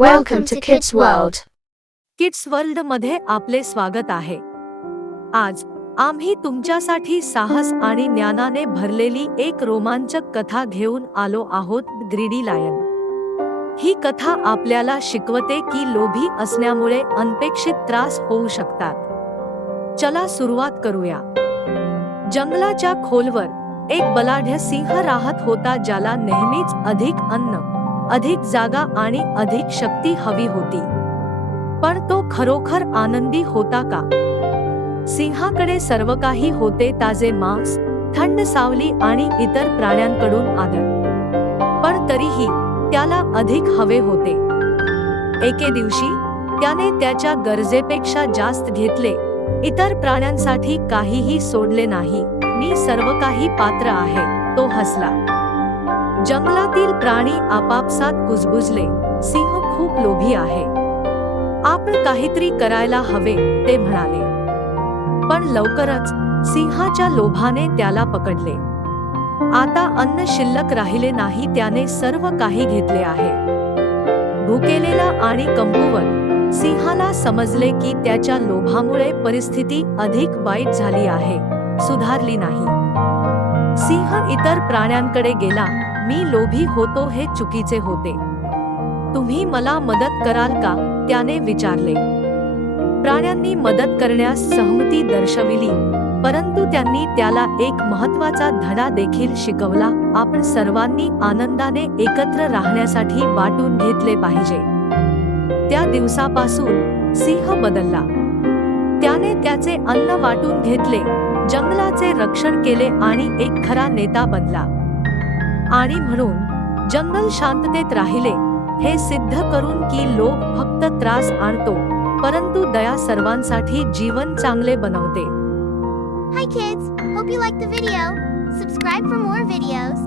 Welcome to Kids World. Kids World मध्ये आपले स्वागत आहे. आज आम्ही तुमच्यासाठी साहस आणि ज्ञानाने भरलेली एक रोमांचक कथा घेऊन आलो आहोत, ग्रीडी लायन. ही कथा आपल्याला शिकवते की लोभी असण्यामुळे अनपेक्षित त्रास होऊ शकतात. चला सुरुवात करूया. जंगलाच्या खोलवर एक बलाढ्य सिंह राहत होता ज्याला नेहमीच अधिक अन्न अधिक जागा आणि अधिक शक्ती हवी होती. पण तो खरोखर आनंदी होता का? सिंहाकडे सर्व काही होते ताजे मांस थंड सावली आणि इतर प्राण्यांकडून आदर. पण तरीही त्याला अधिक हवे होते. एके दिवशी त्याने त्याच्या गरजेपेक्षा जास्त घेतले इतर प्राण्यांसाठी काहीही सोडले नाही. मी सर्व काही पात्र आहे तो हसला. जंगलातील प्राणी आपापसात कुजबुजले. सिंह खूप लोभी आहे. आपण काहीतरी करायला हवे ते म्हणाले. पण लवकरच सिंहाच्या लोभाने त्याला पकडले. आता अन्न शिल्लक राहिले नाही त्याने सर्व काही घेतले आहे. भुकेलेला आणि कमकुवत सिंहाला समजले की त्याच्या लोभामुळे परिस्थिती अधिक वाईट झाली आहे सुधारली नाही. सिंह इतर प्राण्यांकडे गेला. मी लोभी होतो हे चुकीचे होते. तुम्ही मला मदत कराल का? त्याने विचारले. प्राण्यांनी मदत करण्यास सहमती दर्शविली परंतु त्यांनी त्याला एक महत्त्वाचा धडा देखील शिकवला. आपण सर्वांनी आनंदाने एकत्र राहण्यासाठी वाटून घेतले पाहिजे. त्या दिवसापासून सिंह बदलला. त्याने त्याचे अन्न वाटून घेतले जंगलाचे रक्षण केले आणि एक खरा नेता बनला. आणि म्हणून जंगल शांततेत राहिले हे सिद्ध करून की लोक फक्त त्रास आणतो परंतु दया सर्वांसाठी जीवन चांगले बनवते Hi kids, hope you liked the video. Subscribe for more videos.